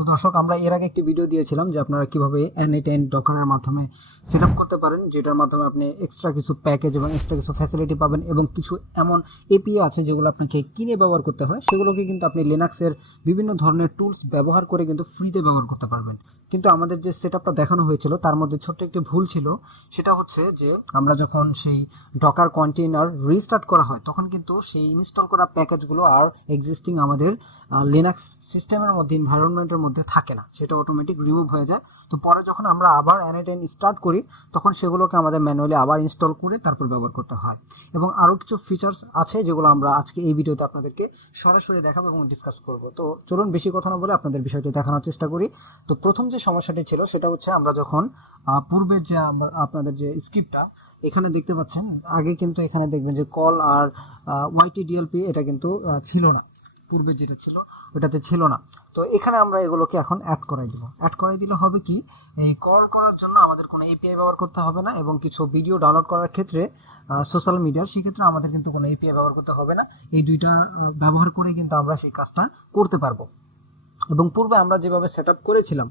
তো দর্শক, আমরা এর আগে একটি ভিডিও দিয়েছিলাম যে আপনারা কীভাবে এন এ টেন ডকারের মাধ্যমে সেট আপ করতে পারেন, যেটার মাধ্যমে আপনি এক্সট্রা কিছু প্যাকেজ এবং এক্সট্রা কিছু ফ্যাসিলিটি পাবেন এবং কিছু এমন এপিআই আছে যেগুলো আপনাকে কিনে ব্যবহার করতে হয়, সেগুলোকে কিন্তু আপনি লিনাক্সের বিভিন্ন ধরনের টুলস ব্যবহার করে কিন্তু ফ্রিতে ব্যবহার করতে পারবেন। কিন্তু আমাদের যে সেট দেখানো হয়েছিল, তার মধ্যে ছোট্ট একটি ভুল ছিল। সেটা হচ্ছে যে, আমরা যখন সেই ডকার কন্টেইনার রিস্টার্ট করা হয়, তখন কিন্তু সেই ইনস্টল করা প্যাকেজগুলো আর এক্সিস্টিং আমাদের লিনাক্স সিস্টেমের মধ্যে এনভায়রনমেন্টের মধ্যে থাকে না। সেটা অটোমেটিক রিমুভ হয়ে যায়। তো পরে যখন আমরা আবার অ্যানেটেন স্টার্ট করি, তখন সেগুলোকে আমাদের ম্যানুয়ালি আবার ইনস্টল করে তারপর ব্যবহার করতে হয়। এবং আরও কিছু ফিচার্স আছে যেগুলো আমরা আজকে এই ভিডিওতে আপনাদেরকে সরাসরি দেখাবো এবং ডিসকাস করব। তো চলুন বেশি কথা না বলে আপনাদের বিষয়টি দেখানোর চেষ্টা করি। তো প্রথম যে সমস্যাটি ছিল সেটা হচ্ছে আমরা যখন পূর্বের যে আপনাদের যে স্ক্রিপ্টটা, এখানে দেখতে পাচ্ছেন, আগে কিন্তু এখানে দেখবেন যে কল আর ওয়াইটি ডিএলপি এটা কিন্তু ছিল না। পূর্বে যেটা ছিল, ওটাতে ছিল না। তো এখানে আমরা এগুলোকে এখন অ্যাড করাই দিব। অ্যাড করাই দিলে হবে কি, এই কল করার জন্য আমাদের কোনো এপিআই ব্যবহার করতে হবে না এবং কিছু ভিডিও ডাউনলোড করার ক্ষেত্রে সোশ্যাল মিডিয়ার সেক্ষেত্রে আমাদের কিন্তু কোনো এপিআই ব্যবহার করতে হবে না। এই দুইটা ব্যবহার করে কিন্তু আমরা সেই কাজটা করতে পারব। এবং পূর্বে আমরা যেভাবে সেট করেছিলাম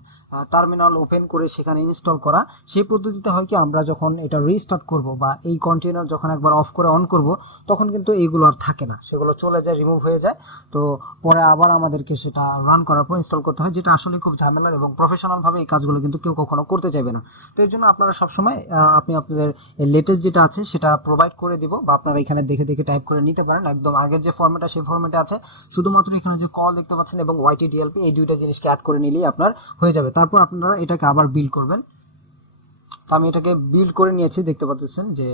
টার্মিনাল ওপেন করে সেখানে ইনস্টল করা, সেই পদ্ধতিতে হয় কি আমরা যখন এটা রিস্টার্ট করব বা এই কন্টেনার যখন একবার অফ করে অন করব, তখন কিন্তু এইগুলো আর থাকে না। সেগুলো চলে যায় রিমুভ হয়ে যায়। তো পরে আবার আমাদেরকে সেটা রান করার পর ইনস্টল করতে হয়, যেটা আসলে খুব ঝামেলার এবং প্রফেশনালভাবে এই কাজগুলো কিন্তু কেউ কখনো করতে চাইবে না। তো এর জন্য আপনারা সবসময় আপনি আপনাদের লেটেস্ট যেটা আছে সেটা প্রোভাইড করে দিব বা আপনারা এখানে দেখে দেখে টাইপ করে নিতে পারেন। একদম আগের যে ফর্মেটটা সেই ফর্মেটে আছে। শুধুমাত্র এখানে যে কল দেখতে পাচ্ছেন এবং ওয়াইটি ডিএলপি এই দুইটা জিনিসকে অ্যাড করে নিলেই আপনার হয়ে যাবে। তারপর আপনারা এটাকে আবার বিল্ড করবেন। তো আমি এটাকে বিল্ড করে নিয়েছি, দেখতে পাচ্ছেন যে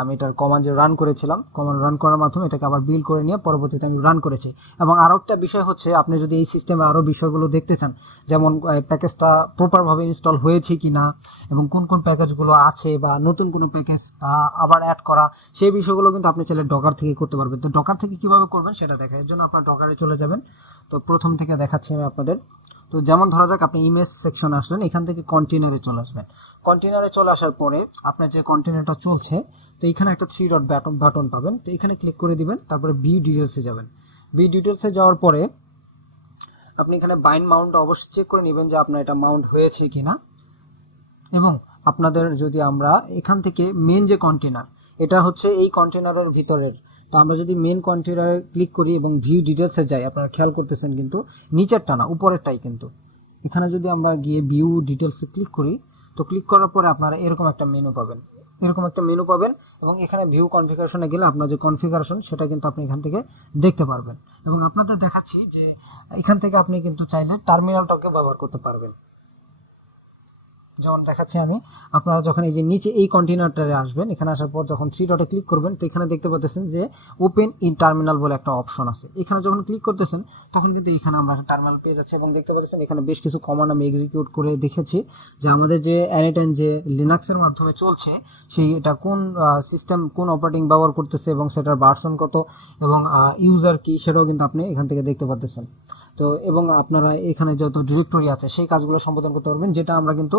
আমি এটার কমান্ড যে রান করেছিলাম কমান্ড রান করার মাধ্যমে এটাকে আবার বিল করে নিয়ে পরবর্তীতে আমি রান করেছি। এবং আরও একটা বিষয় হচ্ছে, আপনি যদি এই সিস্টেমের আরও বিষয়গুলো দেখতে চান, যেমন প্যাকেজটা প্রপারভাবে ইনস্টল হয়েছে কি না এবং কোন কোন প্যাকেজগুলো আছে বা নতুন কোনো প্যাকেজ তা আবার অ্যাড করা, সেই বিষয়গুলো কিন্তু আপনি চাইলে ডকার থেকে করতে পারবেন। তো ডকার থেকে কীভাবে করবেন সেটা দেখা এর জন্য আপনার ডকারে চলে যাবেন। তো প্রথম থেকে দেখাচ্ছি আমি আপনাদের। তো যেমন ধরা যাক, আপনি ইমেজ সেকশনে আসলেন, এখান থেকে কন্টেনারে চলে আসবেন। কন্টেনারে চলে আসার পরে আপনার যে কন্টেনারটা চলছে, তো এখানে একটা থ্রি ডট ব্যাটন বাটন পাবেন। তো এখানে ক্লিক করে দিবেন, তারপরে বি ডিটেলসে যাবেন। বি ডিটেলসে যাওয়ার পরে আপনি এখানে বাইন্ড মাউন্ট অবশ্যই চেক করে নেবেন যে আপনার এটা মাউন্ট হয়েছে কিনা। এবং আপনাদের যদি আমরা এখান থেকে মেন যে কন্টেনার এটা হচ্ছে এই কন্টেনারের ভিতরের তো আমরা যদি মেন কন্টেনারে ক্লিক করি এবং ভিউ ডিটেলসে যাই, আপনারা খেয়াল করতেছেন কিন্তু নিচেরটা না, উপরেরটাই কিন্তু। এখানে যদি আমরা গিয়ে ভিউ ডিটেলসে ক্লিক করি, তো ক্লিক করার পরে আপনারা এরকম একটা মেনু পাবেন। এরকম একটা মেনু পাবেন এবং এখানে ভিউ কনফিগারেশনে গেলে আপনার যে কনফিগারেশন সেটা কিন্তু আপনি এখান থেকে দেখতে পারবেন। এবং আপনাদের দেখাচ্ছি যে এখান থেকে আপনি কিন্তু চাইলে টার্মিনালটাকে ব্যবহার করতে পারবেন। যেমন দেখাচ্ছি আমি, আপনারা যখন এই যে নিচে এই কন্টেনারটারে আসবেন, এখানে আসার পর যখন থ্রি ডটে ক্লিক করবেন, তো এখানে দেখতে পাচ্ছেন যে ওপেন ইন টার্মিনাল বলে একটা অপশন আছে। এখানে যখন ক্লিক করতেছেন, তখন কিন্তু এখানে আমরা টার্মিনাল পেয়ে যাচ্ছি এবং দেখতে পাচ্ছেন এখানে বেশ কিছু কমান্ড আমি এক্সিকিউট করে দেখেছি যে আমাদের যে অ্যানিটেন যে লিনাক্সের মাধ্যমে চলছে, সেই এটা কোন সিস্টেম কোন অপারেটিং ব্যবহার করতেছে এবং সেটার ভার্সন কত এবং ইউজার কি, সেটাও কিন্তু আপনি এখান থেকে দেখতে পাচ্ছেন তো এবং আপনারা এখানে যত ডিরেক্টরি আছে, সেই কাজগুলো সম্পাদন করতে পারবেন, যেটা আমরা কিন্তু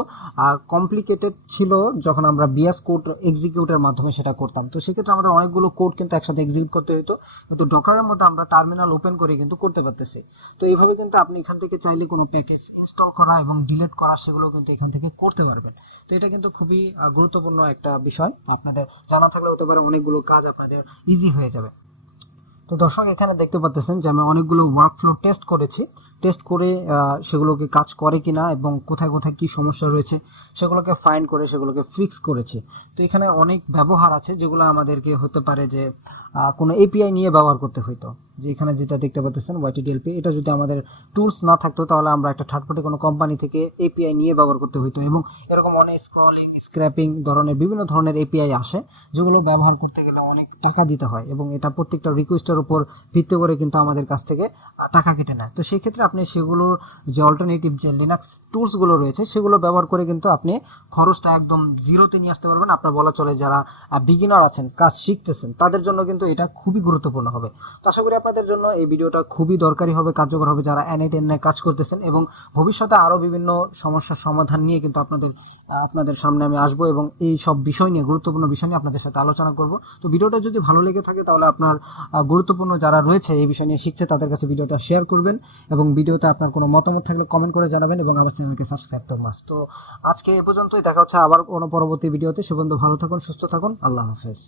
কমপ্লিকেটেড ছিল যখন আমরা বিএস কোড এক্সিকিউটের মাধ্যমে সেটা করতাম। তো সেক্ষেত্রে আমাদের অনেকগুলো কোড কিন্তু একসাথে এক্সিকিউট করতে হতো কিন্তু ডকারের মধ্যে আমরা টার্মিনাল ওপেন করে কিন্তু করতে পারতেছি। তো এইভাবে কিন্তু আপনি এখান থেকে চাইলে কোনো প্যাকেজ ইনস্টল করা এবং ডিলিট করা, সেগুলো কিন্তু এখান থেকে করতে পারবেন। তো এটা কিন্তু খুবই গুরুত্বপূর্ণ একটা বিষয়। আপনাদের জানা থাকলে হতে পারে অনেকগুলো কাজ আপনাদের ইজি হয়ে যাবে। তো দর্শক, এখানে দেখতে পাচ্ছেন যে আমি অনেকগুলো ওয়ার্কফ্লো টেস্ট করেছি। টেস্ট করে সেগুলোকে কাজ করে কিনা এবং কোথায় কোথায় কি সমস্যা রয়েছে, সেগুলোকে ফাইন করে, সেগুলোকে ফিক্স করেছি। তো এখানে অনেক ব্যবহার আছে যেগুলো আমাদেরকে হতে পারে যে কোনো এপিআই নিয়ে ব্যবহার করতে হইতো। যে এখানে যেটা দেখতে পাচ্ছেন ডিএলপি এটা যদি আমাদের টুলস না থাকতো, তাহলে আমরা একটা থার্ড পার্টি কোনো কোম্পানি থেকে এপিআই নিয়ে ব্যবহার করতে হইতো। এবং এরকম অনেক স্ক্রলিং স্ক্র্যাপিং ধরনের বিভিন্ন ধরনের এপিআই আসে, যেগুলো ব্যবহার করতে গেলে অনেক টাকা দিতে হয় এবং এটা প্রত্যেকটা রিকোয়েস্টের উপর ভিত্তি করে কিন্তু আমাদের কাছ থেকে টাকা কেটে নেয়। তো সেই ক্ষেত্রে আপনি সেগুলোর যে অল্টারনেটিভ যে লিনাক্স টুলসগুলো রয়েছে, সেগুলো ব্যবহার করে কিন্তু আপনি খরচটা একদম জিরোতে নিয়ে আসতে পারবেন। আপনার বলা চলে যারা বিগিনার আছেন, কাজ শিখতেছেন, তাদের জন্য কিন্তু এটা খুবই গুরুত্বপূর্ণ হবে। তো আশা করি আপনাদের জন্য এই ভিডিওটা খুবই দরকারি হবে, কার্যকর হবে যারা এনআই টেন কাজ করতেছেন এবং ভবিষ্যতে আরও বিভিন্ন সমস্যার সমাধান নিয়ে কিন্তু আপনাদের আপনাদের সামনে আমি আসব এবং এই সব বিষয় নিয়ে, গুরুত্বপূর্ণ বিষয় নিয়ে আপনাদের সাথে আলোচনা করব। তো ভিডিওটা যদি ভালো লেগে থাকে তাহলে আপনার গুরুত্বপূর্ণ যারা রয়েছে এই বিষয় নিয়ে শিখছে তাদের কাছে ভিডিওটা শেয়ার করবেন এবং ভিডিওতে আপনার কোনো মতামত থাকলে কমেন্ট করে জানাবেন এবং আমার চ্যানেলকে সাবস্ক্রাইব তো মাস তো আজকে এ পর্যন্তই, দেখা হচ্ছে আবার কোনো পরবর্তী ভিডিওতে। সে পর্যন্ত ভালো থাকুন, সুস্থ থাকুন, আল্লাহ হাফেজ।